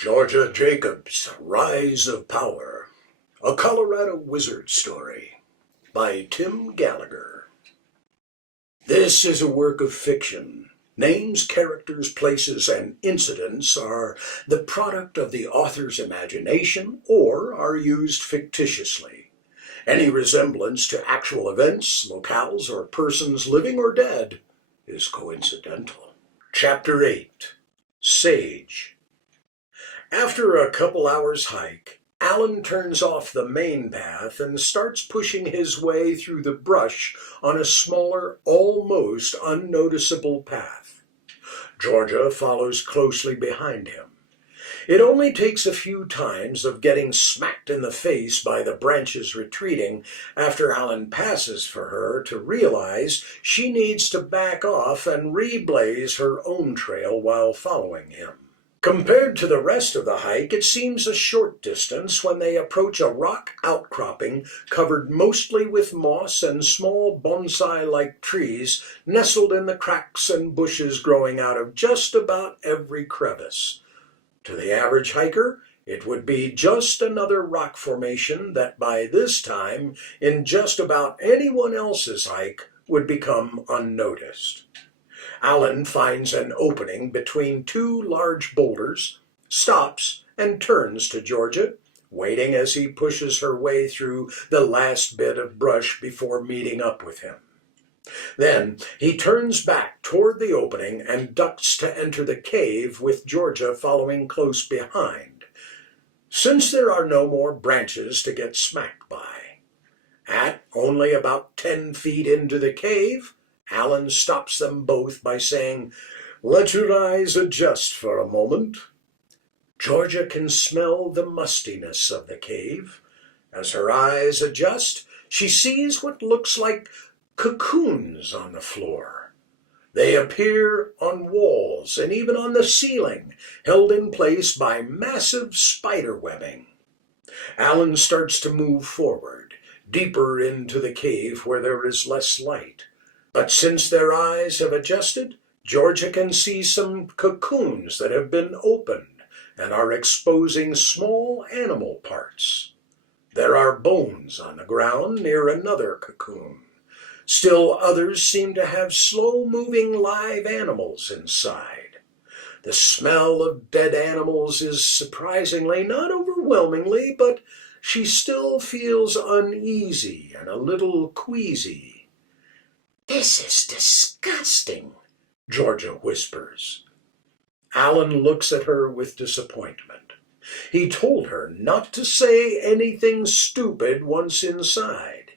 Georgia Jacobs' Rise of Power, a Colorado Wizard Story by Tim Gallagher. This is a work of fiction. Names, characters, places, and incidents are the product of the author's imagination or are used fictitiously. Any resemblance to actual events, locales, or persons living or dead is coincidental. Chapter 8. Sage. After a couple hours' hike, Alan turns off the main path and starts pushing his way through the brush on a smaller, almost unnoticeable path. Georgia follows closely behind him. It only takes a few times of getting smacked in the face by the branches retreating after Alan passes for her to realize she needs to back off and reblaze her own trail while following him. Compared to the rest of the hike, it seems a short distance when they approach a rock outcropping covered mostly with moss and small bonsai-like trees nestled in the cracks and bushes growing out of just about every crevice. To the average hiker, it would be just another rock formation that by this time, in just about anyone else's hike, would become unnoticed. Alan finds an opening between two large boulders, stops, and turns to Georgia, waiting as he pushes her way through the last bit of brush before meeting up with him. Then he turns back toward the opening and ducks to enter the cave with Georgia following close behind, since there are no more branches to get smacked by. At only about 10 feet into the cave, Alan stops them both by saying, "Let your eyes adjust for a moment." Georgia can smell the mustiness of the cave. As her eyes adjust, she sees what looks like cocoons on the floor. They appear on walls and even on the ceiling, held in place by massive spider webbing. Alan starts to move forward, deeper into the cave where there is less light. But since their eyes have adjusted, Georgia can see some cocoons that have been opened and are exposing small animal parts. There are bones on the ground near another cocoon. Still others seem to have slow-moving live animals inside. The smell of dead animals is surprisingly, not overwhelmingly, but she still feels uneasy and a little queasy. "This is disgusting," Georgia whispers. Alan looks at her with disappointment. He told her not to say anything stupid once inside.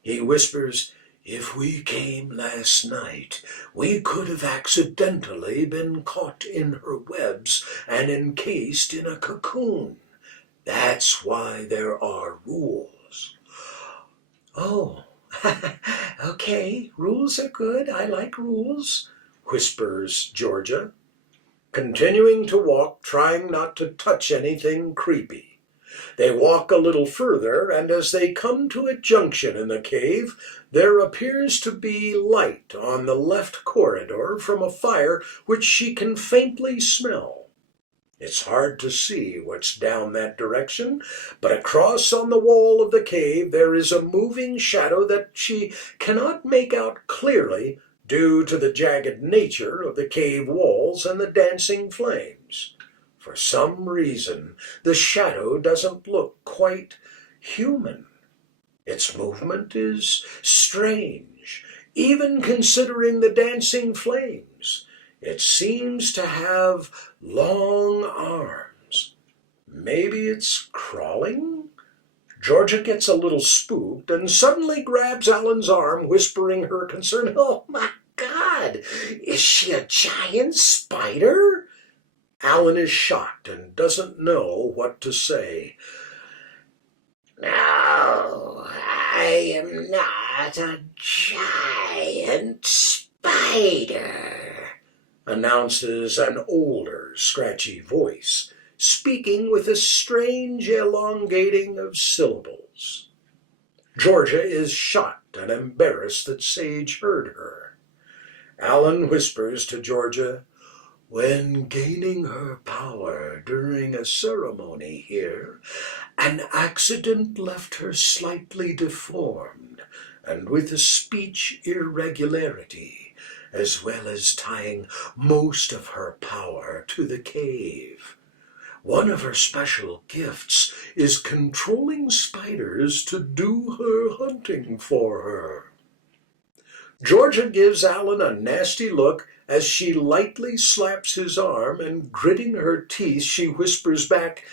He whispers, "If we came last night, we could have accidentally been caught in her webs and encased in a cocoon. That's why there are rules." "Oh, okay, rules are good. I like rules," whispers Georgia, continuing to walk, trying not to touch anything creepy. They walk a little further, and as they come to a junction in the cave, there appears to be light on the left corridor from a fire which she can faintly smell. It's hard to see what's down that direction, but across on the wall of the cave there is a moving shadow that she cannot make out clearly due to the jagged nature of the cave walls and the dancing flames. For some reason, the shadow doesn't look quite human. Its movement is strange, even considering the dancing flames. It seems to have long arms. Maybe it's crawling? Georgia gets a little spooked and suddenly grabs Alan's arm, whispering her concern. "Oh, my God! Is she a giant spider?" Alan is shocked and doesn't know what to say. "No, I am not a giant spider," announces an older, scratchy voice, speaking with a strange elongating of syllables. Georgia is shocked and embarrassed that Sage heard her. Alan whispers to Georgia, When gaining her power during a ceremony here, an accident left her slightly deformed and with a speech irregularity, as well as tying most of her power to the cave. One of her special gifts is controlling spiders to do her hunting for her. Georgia gives Alan a nasty look as she lightly slaps his arm, and gritting her teeth, she whispers back,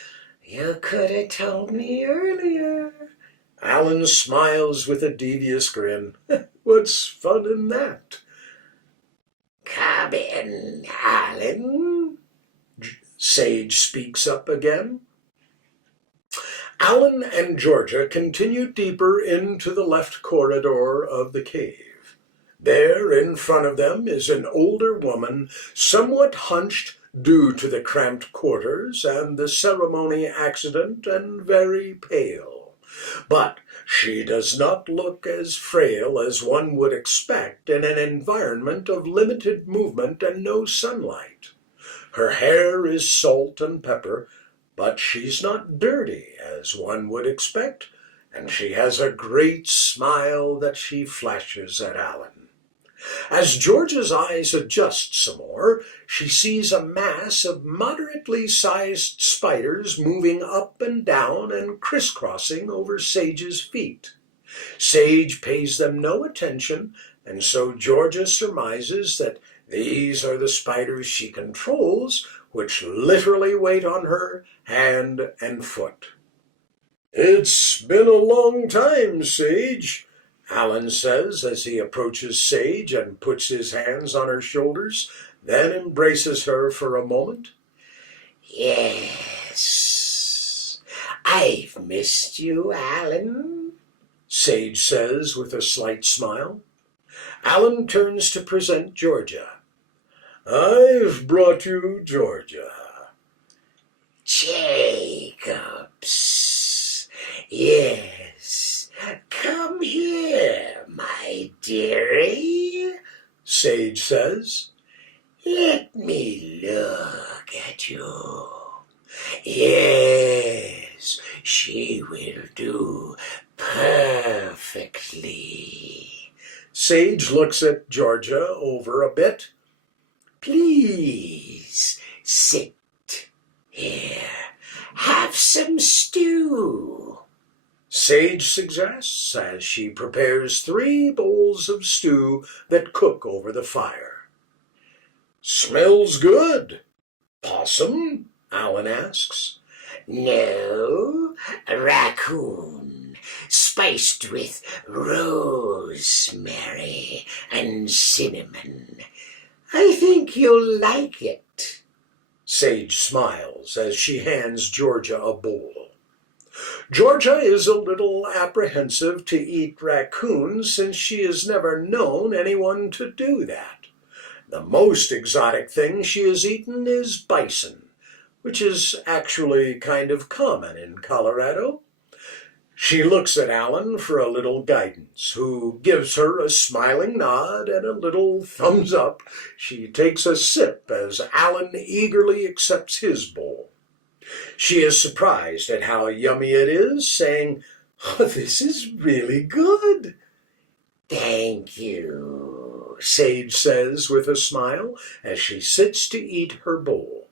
"You could have told me earlier." Alan smiles with a devious grin. What's fun in that? "Come in, Alan," Sage speaks up again. Alan and Georgia continue deeper into the left corridor of the cave. There in front of them is an older woman, somewhat hunched due to the cramped quarters and the ceremony accident, and very pale. But she does not look as frail as one would expect in an environment of limited movement and no sunlight. Her hair is salt and pepper, but she's not dirty as one would expect, and she has a great smile that she flashes at Alan. As George's eyes adjust some more, she sees a mass of moderately sized spiders moving up and down and crisscrossing over Sage's feet. Sage pays them no attention, and so Georgia surmises that these are the spiders she controls, which literally wait on her hand and foot. "It's been a long time, Sage," Alan says as he approaches Sage and puts his hands on her shoulders, then embraces her for a moment. "Yes, I've missed you, Alan," Sage says with a slight smile. Alan turns to present Georgia. "I've brought you Georgia." "Jacobs, yes, come here, my dearie," Sage says. "Let me look at you. Yes, she will do perfectly." Sage looks at Georgia over a bit. "Please sit here. Have some stew," Sage suggests as she prepares 3 bowls of stew that cook over the fire. "Smells good. Possum?" Alan asks. "No, raccoon, spiced with rosemary and cinnamon. I think you'll like it." Sage smiles as she hands Georgia a bowl. Georgia is a little apprehensive to eat raccoon since she has never known anyone to do that. The most exotic thing she has eaten is bison, which is actually kind of common in Colorado. She looks at Alan for a little guidance, who gives her a smiling nod and a little thumbs up. She takes a sip as Alan eagerly accepts his bowl. She is surprised at how yummy it is, saying, "Oh, this is really good." "Thank you," Sage says with a smile as she sits to eat her bowl.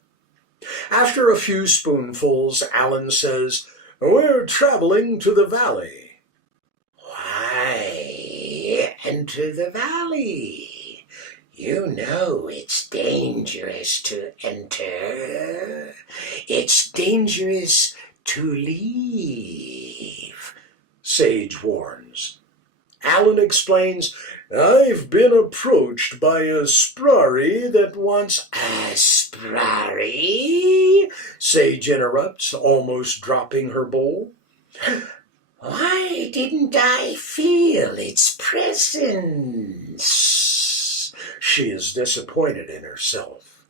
After a few spoonfuls, Alan says, "We're traveling to the valley." "Why enter the valley? You know it's dangerous to enter. It's dangerous to leave," Sage warns. Alan explains, "I've been approached by a sprari that wants—" "A sprari?" Sage interrupts, almost dropping her bowl. "Why didn't I feel its presence?" She is disappointed in herself.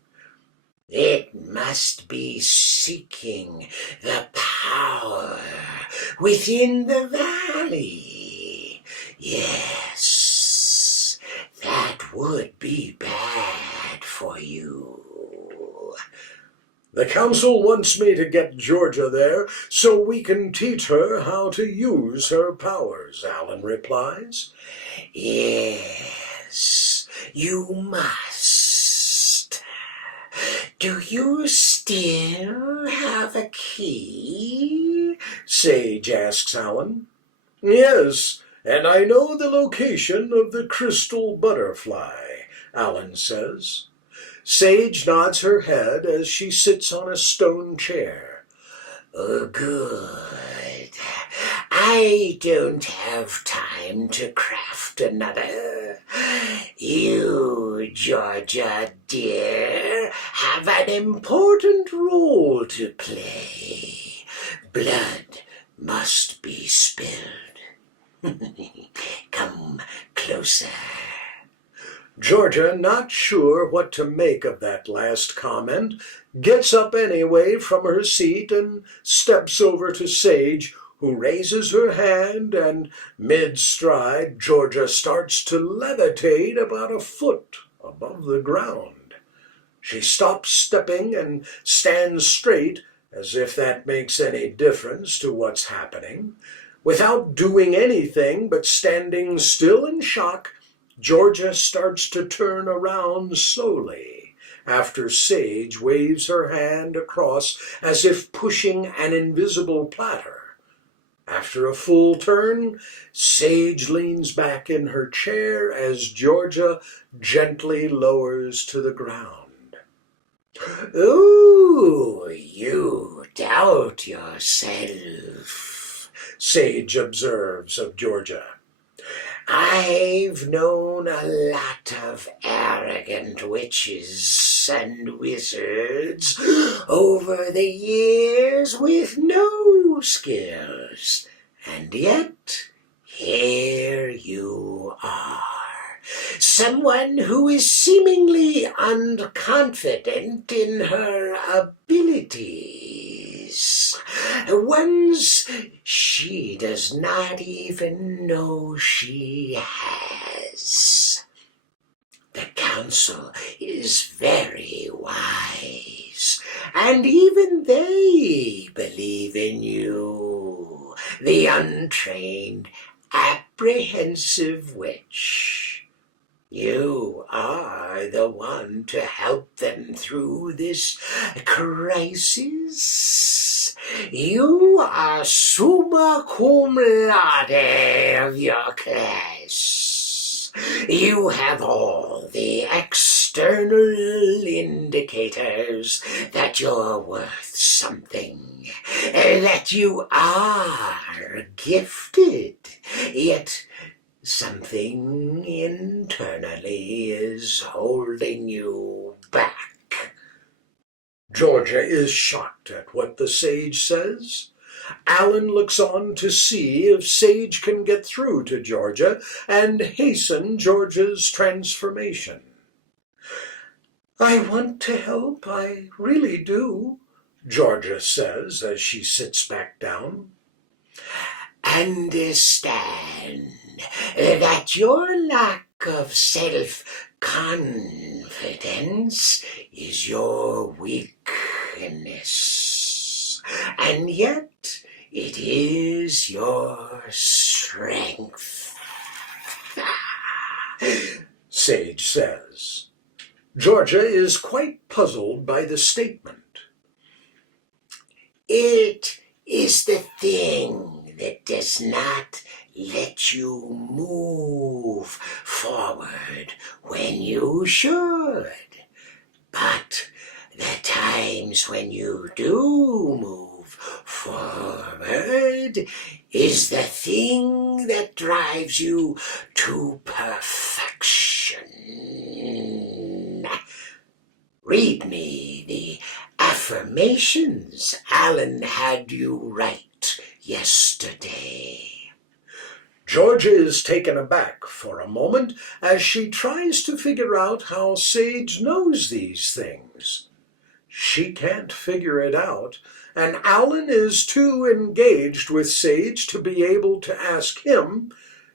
"It must be seeking the power within the valley. Yes, that would be bad for you." The council wants me to get Georgia there so we can teach her how to use her powers, Alan replies. Yes, you must. Do you still have a key? Sage asks Alan. Yes, and I know the location of the crystal butterfly, Alan says. Sage nods her head as she sits on a stone chair. Oh, good. I don't have time to craft another. You, Georgia dear, have an important role to play. Blood must be spilled. Come closer. Georgia, not sure what to make of that last comment, gets up anyway from her seat and steps over to Sage, who raises her hand, and mid-stride Georgia starts to levitate about a foot above the ground. She stops stepping and stands straight, as if that makes any difference to what's happening. Without doing anything but standing still in shock, Georgia starts to turn around slowly after Sage waves her hand across as if pushing an invisible platter. After a full turn, Sage leans back in her chair as Georgia gently lowers to the ground. Ooh, you doubt yourself, Sage observes of Georgia. I've known a lot of arrogant witches and wizards over the years with no skills, and yet here you are, someone who is seemingly unconfident in her abilities, ones she does not even know she has. The council is very wise, and even they believe in you, the untrained, apprehensive witch. You are the one to help them through this crisis. You are summa cum laude of your class. You have all the external indicators that you're worth something, that you are gifted, yet something internally is holding you back. Georgia is shocked at what the sage says. Alan looks on to see if Sage can get through to Georgia and hasten Georgia's transformation. I want to help, I really do, Georgia says as she sits back down. Understand that your lack of self-confidence is your weakness, and yet it is your strength, Sage says. Georgia is quite puzzled by the statement. It is the thing that does not let you move forward when you should. But the times when you do move forward is the thing that drives you to perfection. Read me the affirmations Alan had you write yesterday. Georgia is taken aback for a moment as she tries to figure out how Sage knows these things. She can't figure it out, and Alan is too engaged with Sage to be able to ask him,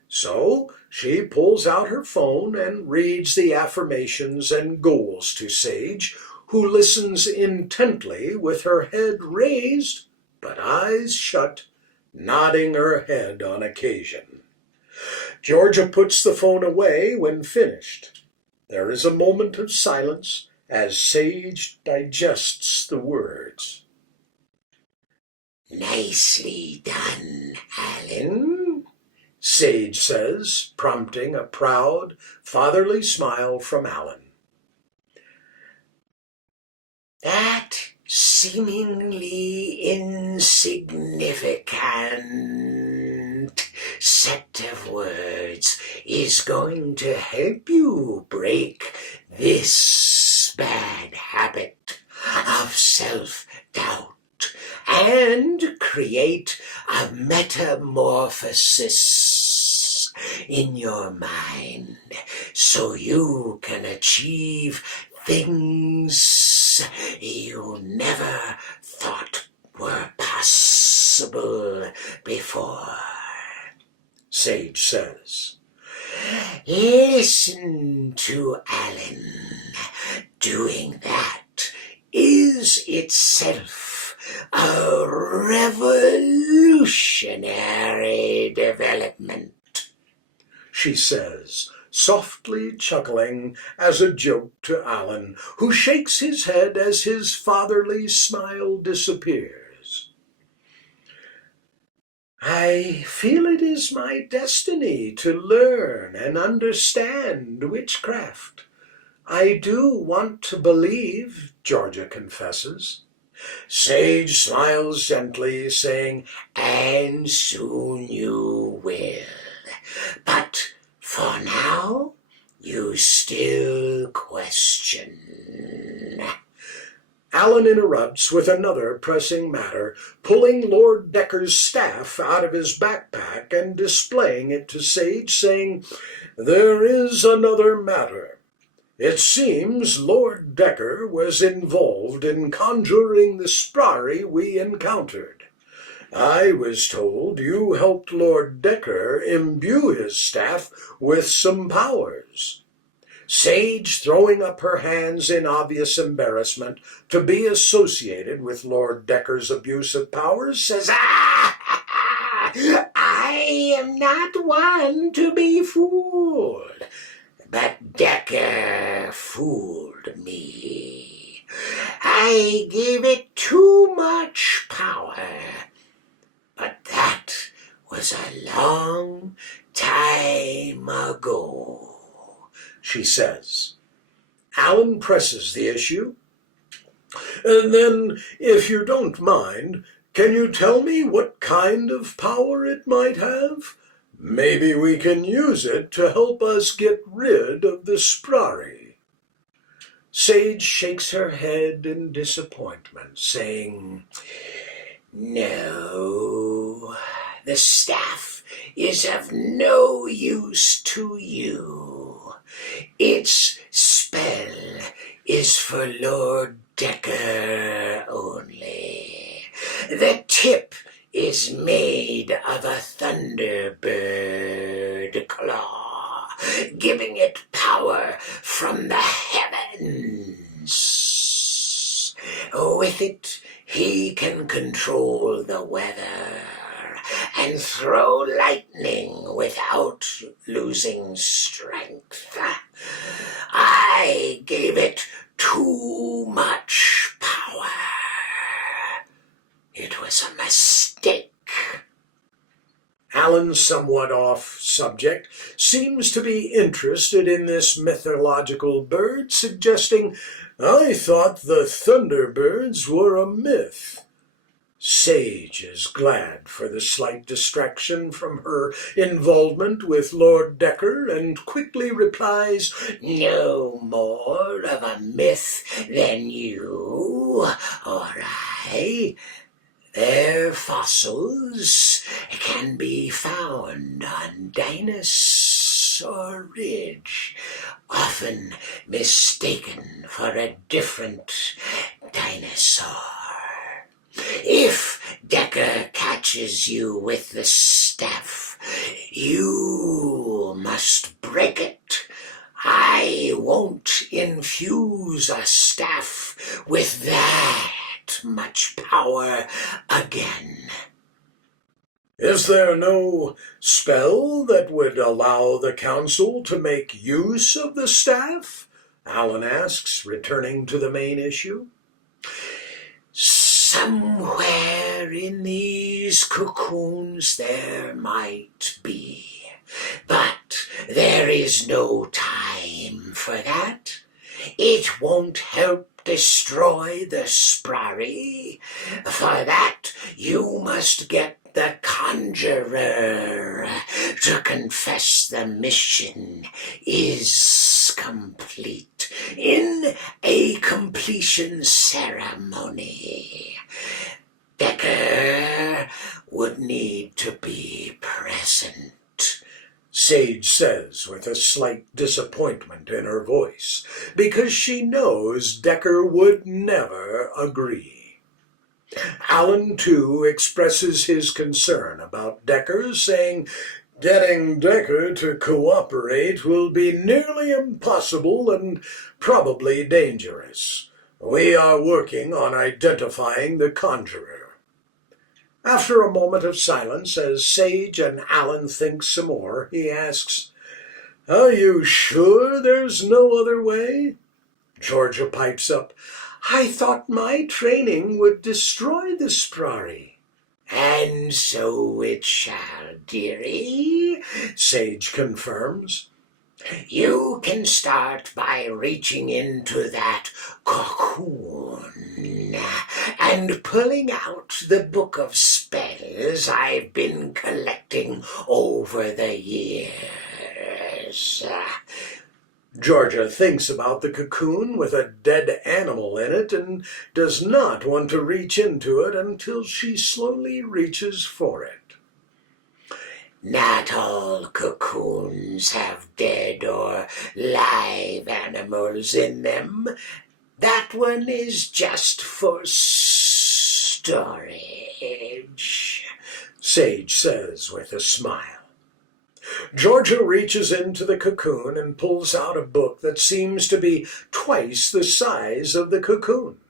so she pulls out her phone and reads the affirmations and goals to Sage, who listens intently with her head raised but eyes shut, nodding her head on occasion. Georgia puts the phone away when finished. There is a moment of silence as Sage digests the words. "Nicely done, Alan," Sage says, prompting a proud, fatherly smile from Alan. "That seemingly insignificant set of words is going to help you break this bad habit of self-doubt and create a metamorphosis in your mind so you can achieve things you never thought were possible before," Sage says. Listen to Alan. Doing that is itself a revolutionary development, she says, softly chuckling as a joke to Alan, who shakes his head as his fatherly smile disappears. I feel it is my destiny to learn and understand witchcraft. I do want to believe, Georgia confesses. Sage smiles gently, saying, and soon you will. But for now, you still question. Alan interrupts with another pressing matter, pulling Lord Decker's staff out of his backpack and displaying it to Sage, saying, There is another matter. It seems Lord Decker was involved in conjuring the sprari we encountered. I was told you helped Lord Decker imbue his staff with some powers. Sage, throwing up her hands in obvious embarrassment to be associated with Lord Decker's abuse of powers, says, I am not one to be fooled. But Decker fooled me. I gave it too much power. But that was a long time ago, she says. Alan presses the issue. And then, if you don't mind, can you tell me what kind of power it might have? Maybe we can use it to help us get rid of the sprari. Sage shakes her head in disappointment, saying, No, the staff is of no use to you. Its spell is for Lord Decker only. The tip is made of a thunderbird claw, giving it power from the heavens. With it, he can control the weather and throw lightning without losing strength. I gave it too much power. It was a mistake. Alan, somewhat off subject, seems to be interested in this mythological bird, suggesting, I thought the thunderbirds were a myth. Sage is glad for the slight distraction from her involvement with Lord Decker and quickly replies, No more of a myth than you or I. Their fossils can be found on Dinosaur Ridge, often mistaken for a different dinosaur. If Decker catches you with the staff, you must break it I won't infuse a staff with that much power again. Is there no spell that would allow the council to make use of the staff? Alan asks, returning to the main issue. Somewhere in these cocoons there might be, but there is no time for that. It won't help destroy the Sprari. For that you must get the conjurer to confess the mission is complete in a completion ceremony. Decker would need to be present, Sage says with a slight disappointment in her voice, because she knows Decker would never agree. Alan, too, expresses his concern about Decker, saying, "Getting Decker to cooperate will be nearly impossible and probably dangerous. We are working on identifying the conjurer." After a moment of silence, as Sage and Alan think some more, he asks, "Are you sure there's no other way?" Georgia pipes up, "I thought my training would destroy the Sprari." "And so it shall, dearie," Sage confirms. "You can start by reaching into that cocoon and pulling out the book of spells I've been collecting over the years." Georgia thinks about the cocoon with a dead animal in it and does not want to reach into it until she slowly reaches for it. "Not all cocoons have dead or live animals in them. That one is just for storage," Sage says with a smile. Georgia reaches into the cocoon and pulls out a book that seems to be twice the size of the cocoon.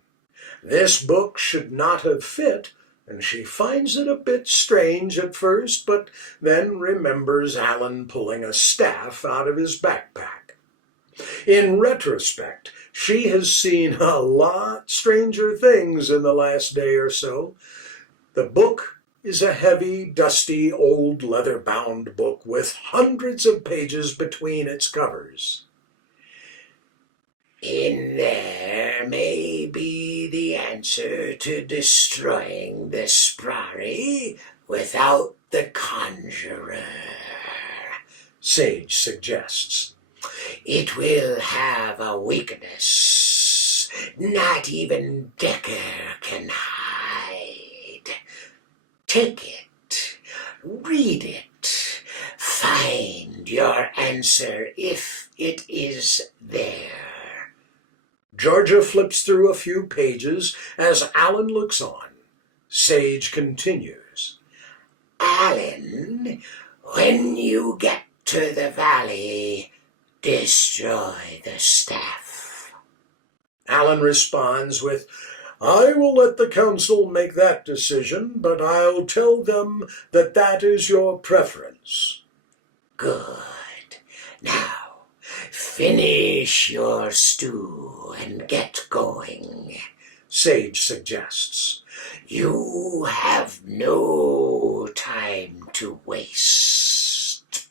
This book should not have fit, and she finds it a bit strange at first, but then remembers Alan pulling a staff out of his backpack. In retrospect, she has seen a lot stranger things in the last day or so. The book is a heavy, dusty, old leather-bound book with hundreds of pages between its covers. "In there may be the answer to destroying the Sprari without the conjurer," Sage suggests. "It will have a weakness not even Decker can hide. Take it, read it, find your answer if it is there." Georgia flips through a few pages as Alan looks on. Sage continues. "Alan, when you get to the valley, destroy the staff." Alan responds with, "I will let the council make that decision, but I'll tell them that that is your preference." "Good. Now, finish your stew and get going," Sage suggests. "You have no time to waste."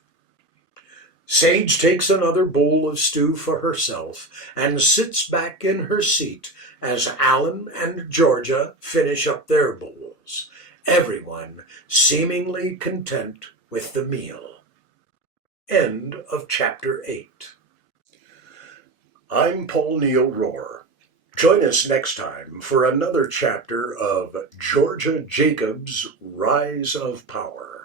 Sage takes another bowl of stew for herself and sits back in her seat as Alan and Georgia finish up their bowls, everyone seemingly content with the meal. End of Chapter 8. I'm Paul Neal Rohr. Join us next time for another chapter of Georgia Jacobs' Rise of Power.